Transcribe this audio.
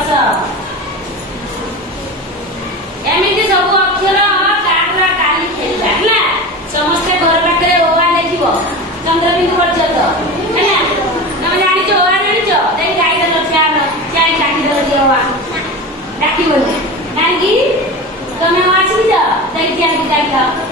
बस एमती सब अक्षर काटरा काली खेलवा है समस्ते घर पाखे ओआ लिख चंद्रबिंदु पर्यंत है तुम जानी ओआ जानी गाईदेल फैन क्या डाकिदेल ओआ डाक कहीं तुम आसिक क्या